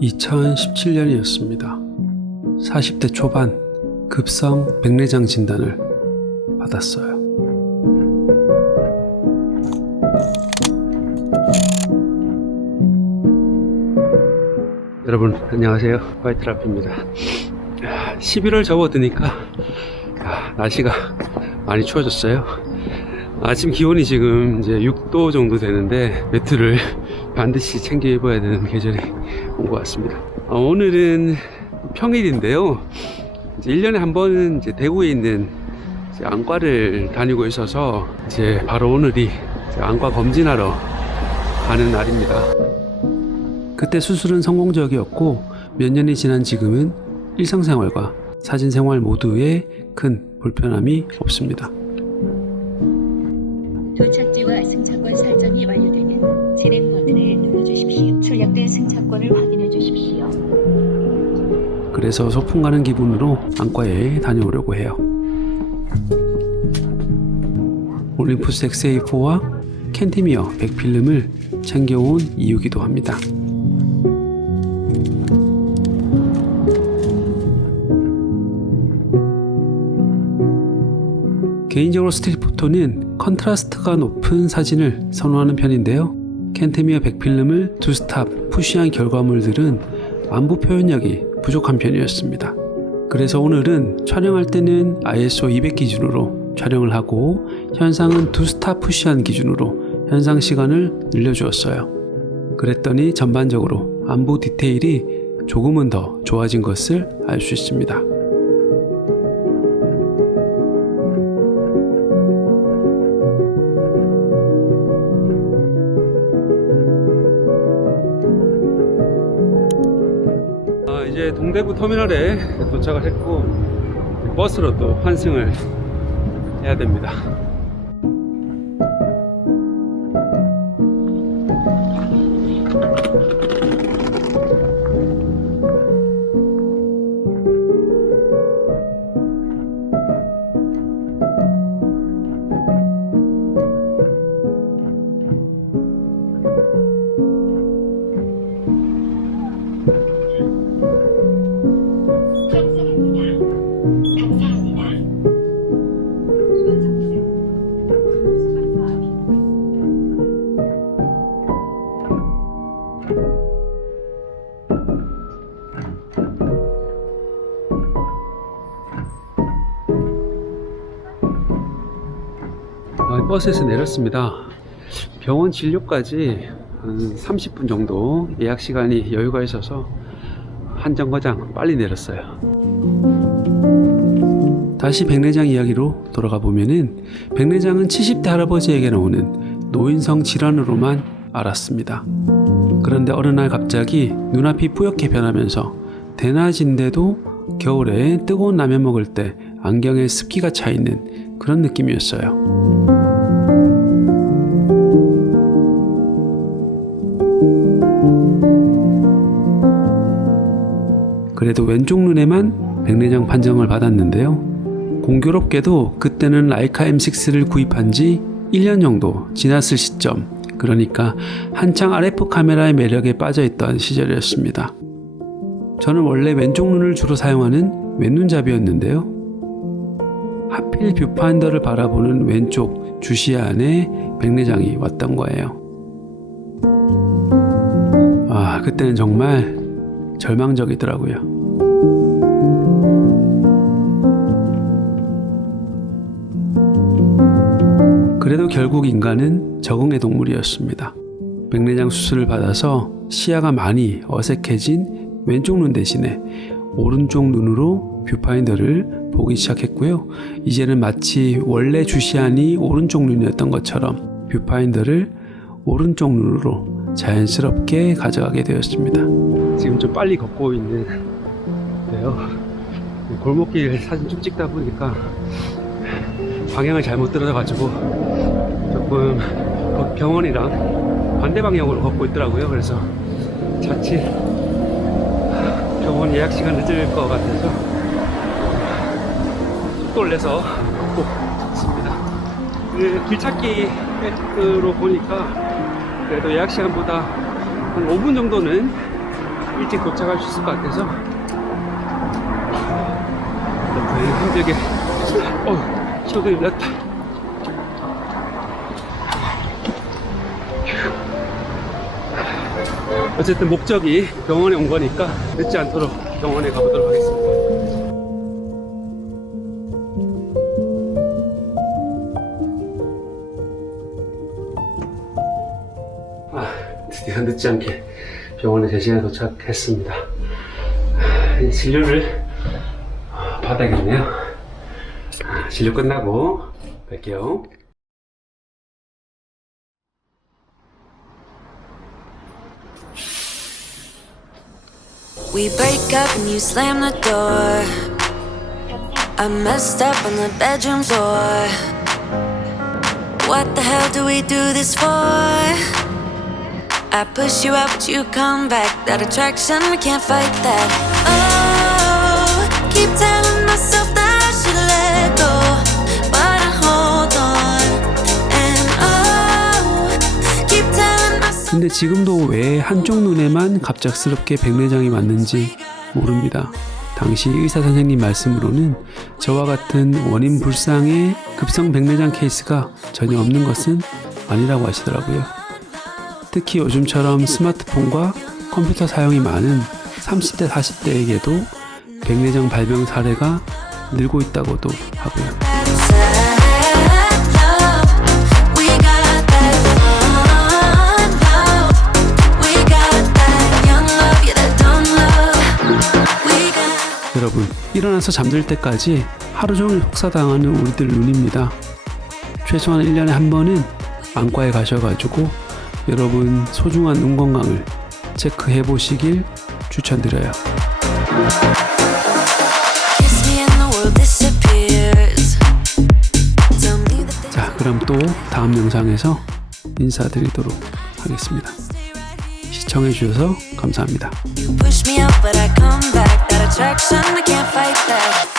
2017년이었습니다. 40대 초반 급성 백내장 진단을 받았어요. 여러분 안녕하세요. 화이트라피입니다. 11월 접어드니까 날씨가 많이 추워졌어요. 아침 기온이 지금 이제 6도 정도 되는데 외투를 반드시 챙겨 입어야 되는 계절이 온 것 같습니다. 오늘은 평일인데요. 이제 1년에 한 번은 이제 대구에 있는 이제 안과를 다니고 있어서 이제 바로 오늘이 이제 안과 검진하러 가는 날입니다. 그때 수술은 성공적이었고 몇 년이 지난 지금은 일상생활과 사진생활 모두에 큰 불편함이 없습니다. 도착지와 승차권 설정이 완료되면 진행 버튼을 눌러주십시오. 출력된 승차권을 확인해 주십시오. 그래서 소풍 가는 기분으로 안과에 다녀오려고 해요. 올림푸스 XA4와 캔티미어 100필름을 챙겨온 이유기도 합니다. 개인적으로 스틸 포토는 컨트라스트가 높은 사진을 선호하는 편인데요. 캔티미어 100필름을 두 스탑 푸시한 결과물들은 안부 표현력이 부족한 편이었습니다. 그래서 오늘은 촬영할 때는 ISO 200 기준으로 촬영을 하고 현상은 두 스탑 푸시한 기준으로 현상 시간을 늘려주었어요. 그랬더니 전반적으로 안부 디테일이 조금은 더 좋아진 것을 알 수 있습니다. 이제 동대구 터미널에 도착을 했고 버스로 또 환승을 해야 됩니다. 버스에서 내렸습니다. 병원 진료까지 한 30분 정도 예약 시간이 여유가 있어서 한 정거장 빨리 내렸어요. 다시 백내장 이야기로 돌아가 보면은 백내장은 70대 할아버지에게는 오는 노인성 질환으로만 알았습니다. 그런데 어느 날 갑자기 눈앞이 뿌옇게 변하면서 대낮인데도 겨울에 뜨거운 라면 먹을 때 안경에 습기가 차 있는 그런 느낌이었어요. 그래도 왼쪽 눈에만 백내장 판정을 받았는데요. 공교롭게도 그때는 라이카 M6를 구입한 지 1년 정도 지났을 시점, 그러니까 한창 RF 카메라의 매력에 빠져있던 시절이었습니다. 저는 원래 왼쪽 눈을 주로 사용하는 왼눈잡이였는데요. 하필 뷰파인더를 바라보는 왼쪽 주시야 안에 백내장이 왔던 거예요. 그때는 정말 절망적이더라고요. 그래도 결국 인간은 적응의 동물이었습니다. 백내장 수술을 받아서 시야가 많이 어색해진 왼쪽 눈 대신에 오른쪽 눈으로 뷰파인더를 보기 시작했고요. 이제는 마치 원래 주시안이 오른쪽 눈이었던 것처럼 뷰파인더를 오른쪽 눈으로 자연스럽게 가져가게 되었습니다. 지금 좀 빨리 걷고 있는데요. 골목길 사진 좀 찍다 보니까 방향을 잘못 들어가지고 조금 병원이랑 반대 방향으로 걷고 있더라고요. 그래서 자칫 병원 예약 시간 늦을 것 같아서 속도를 내서 꼭 걷습니다. 길찾기 로 보니까 그래도 예약 시간보다 한 5분 정도는 일찍 도착할 수 있을 것 같아서 힘들게 저도 일났다. 어쨌든 목적이 병원에 온 거니까 늦지 않도록 병원에 가보도록 하겠습니다. 드디어 늦지 않게 병원에 제 시간에 도착했습니다. 진료를 받아야겠네요. 진료 끝나고 뵐게요. We break up and you slam the door. I messed up on the bedroom floor. What the hell do we do this for? I push you out but you come back. That attraction, we can't fight that. Oh, keep telling myself that I should let go, but I hold on. And oh, keep telling myself. 근데 지금도 왜 한쪽 눈에만 갑작스럽게 백내장이 왔는지 모릅니다. 당시 의사 선생님 말씀으로는 저와 같은 원인 불상의 급성 백내장 케이스가 전혀 없는 것은 아니라고 하시더라고요. 특히 요즘처럼 스마트폰과 컴퓨터 사용이 많은 30대, 40대에게도 백내장 발병 사례가 늘고 있다고도 하고요. 여러분, 일어나서 잠들 때까지 하루 종일 혹사당하는 우리들 눈입니다. 최소한 1년에 한 번은 안과에 가셔가지고 여러분 소중한 눈 건강을 체크해 보시길 추천드려요. 자, 그럼 또 다음 영상에서 인사드리도록 하겠습니다. 시청해 주셔서 감사합니다. Push me out, but I come back. That attraction, I can't fight that.